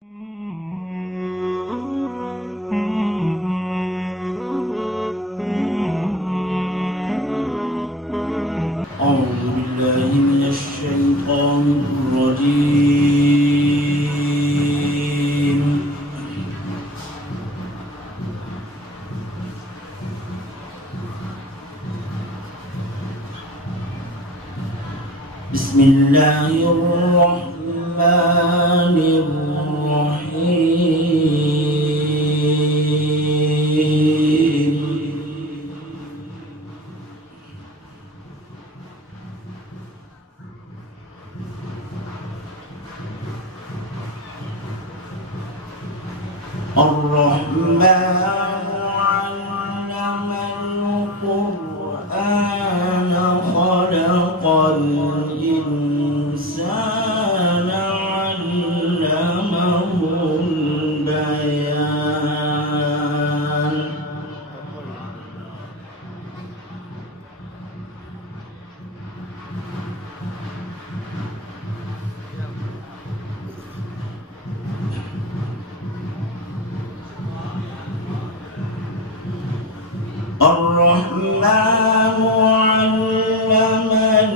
أعوذ بالله من الشيطان الرجيم. بسم الله الرحمن الرحيم. الرحمن علم القرآن خلق الإنسان علمه البيان. الرحمن علم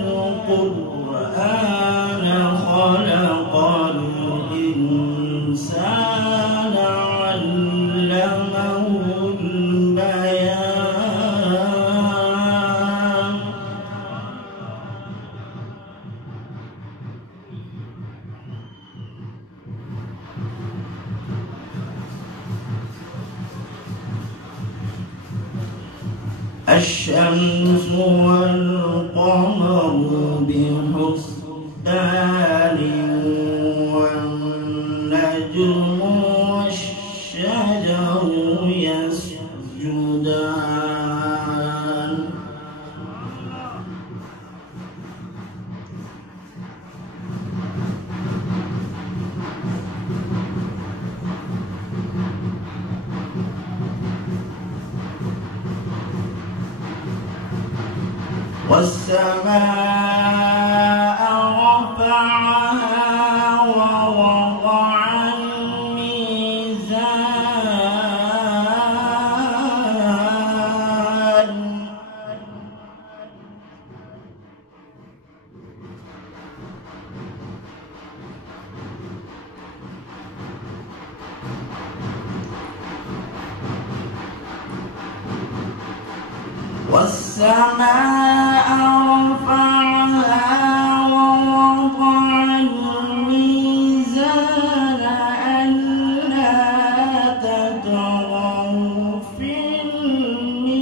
القرآن خلق الإنسان علمه البيان. الشمس والقمر بحسبان والنجم والشجر يسجدان. والسماء رفعها ووضع الميزان. والسماء رفعها ووضع الميزان ألا تطغوا في الميزان.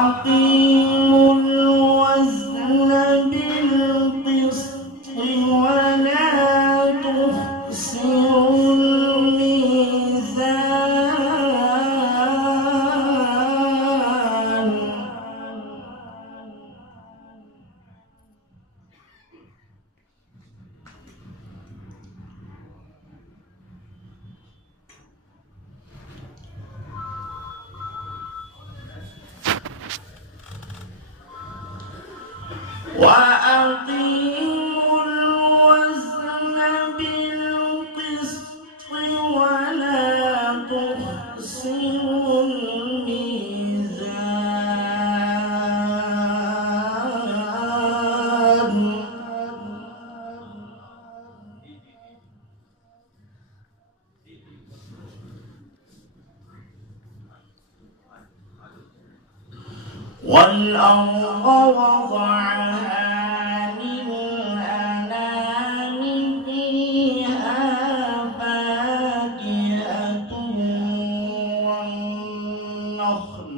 وأقيموا الوزن بالقسط ولا تخسروا الميزان. وأقيموا الوزن بالقسط ولا تخسروا الميزان. والأرض وضعها للأنام فيها فاكهة والنخل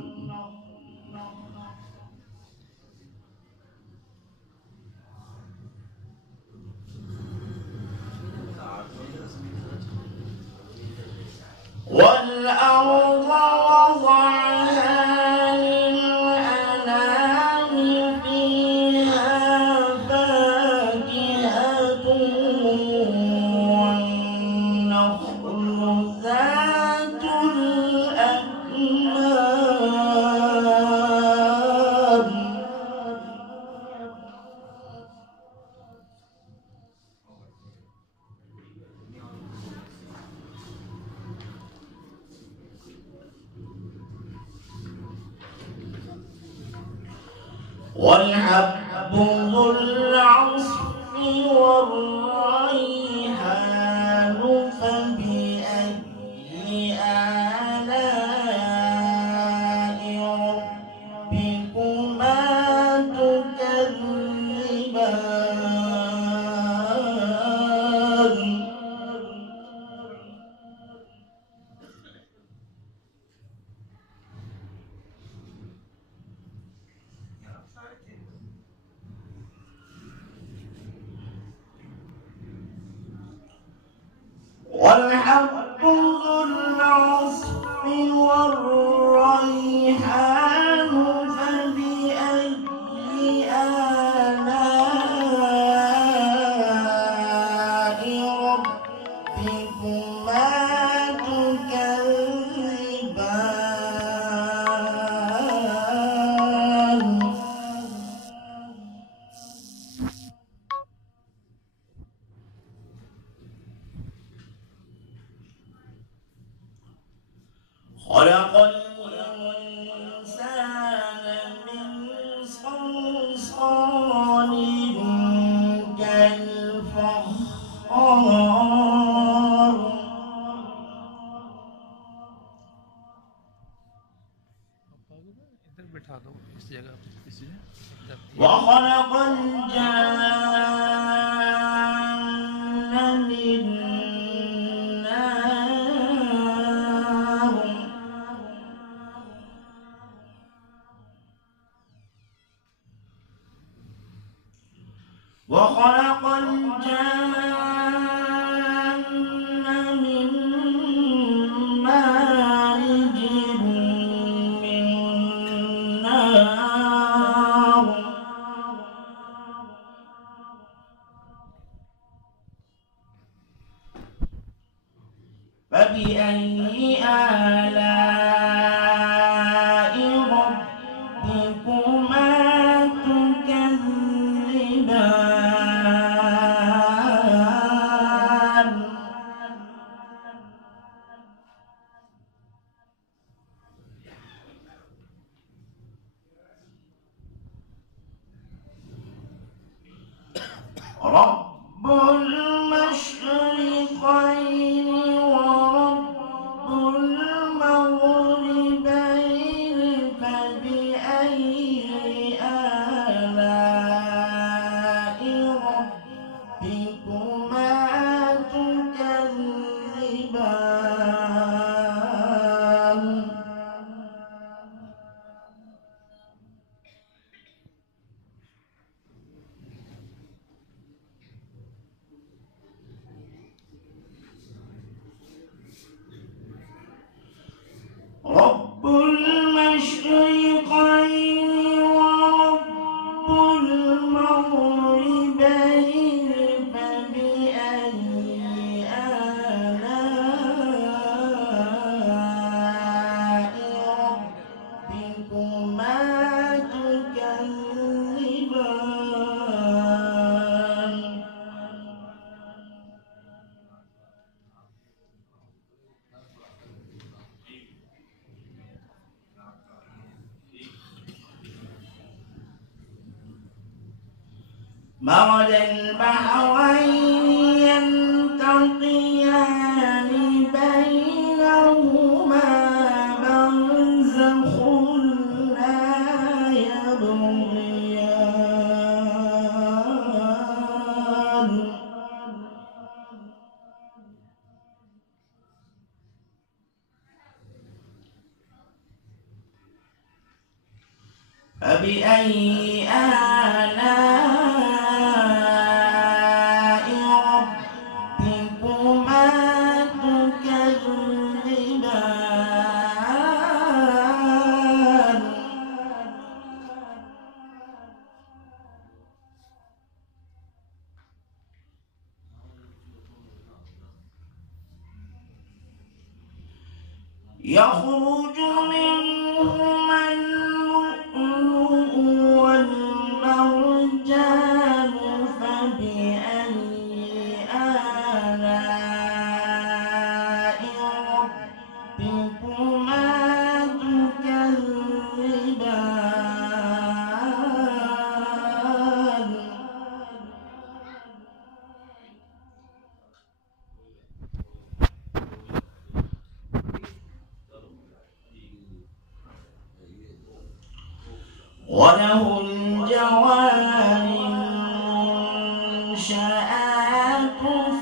والأرض وضعها للأنام والحب ذو العصف والريحان فبأي آلاء ربكما تكذبان والحب ذو العصف والريحان فبأي آلاء ربكما تكذبان خلق الإنسان من صلصال كالفخار इधर बिठा दो इस जगह पे किसी ने وخلق الجان من نار وخلق الجان من مارج من نار فبأي آلاء ربكما تكذبان رب المشرقين ورب المغربين فبأي آلاء ربكما تكذبان رب المشرقين ورب المغربين فبأي آلاء ربكما تكذبان مرج البحرين يلتقيان بينهما برزخ لا يبغيان فبأي آلاء ربكما تكذبان يخرج منهما اللؤلؤ والمرجان فبأي آلاء ربكما تكذبان وله الجوار المنشآت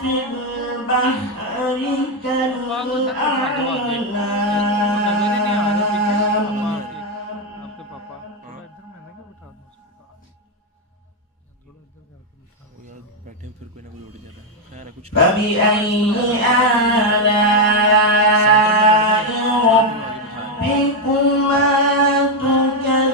في البحر كالأعلام. आपके पापा थोड़ा इधर मैंने क्या बिठा दूं उसको थोड़ा इधर करके बिठा वो यार बैठे फिर कोई ना कोई उड़ जाता है। खैर है कुछ فبأي آلاء ربكما تكذبان.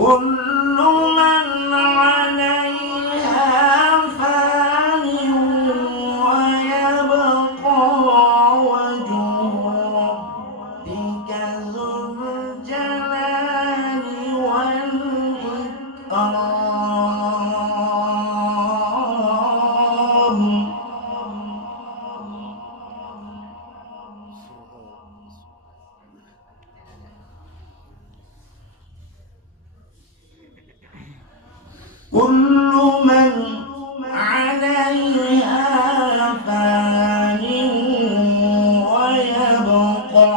كل من عليها فان ويبقى وجه ربك ذو الجلال والإكرام. كل من عليها فان ويبقى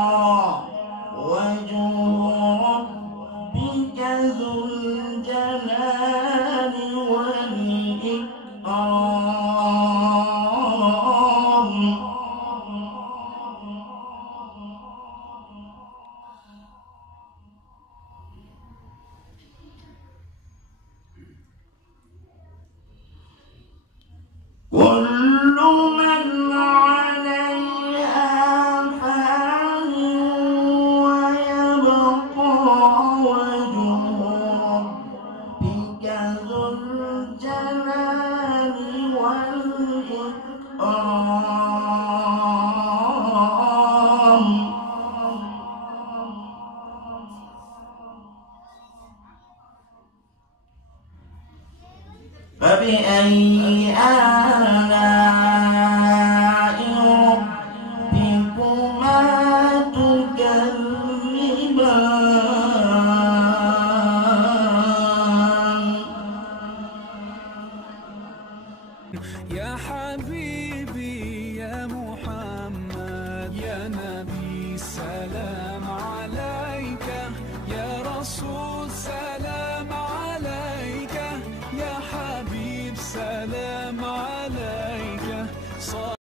وجه ربك ذو الجلال والإكرام. كل من عليها فان ويبقى وجه ربك ذو الجلال والإكرام. فبأي آلاء ربكما تكذبان. يا حبيبي يا محمد يا نبي سلام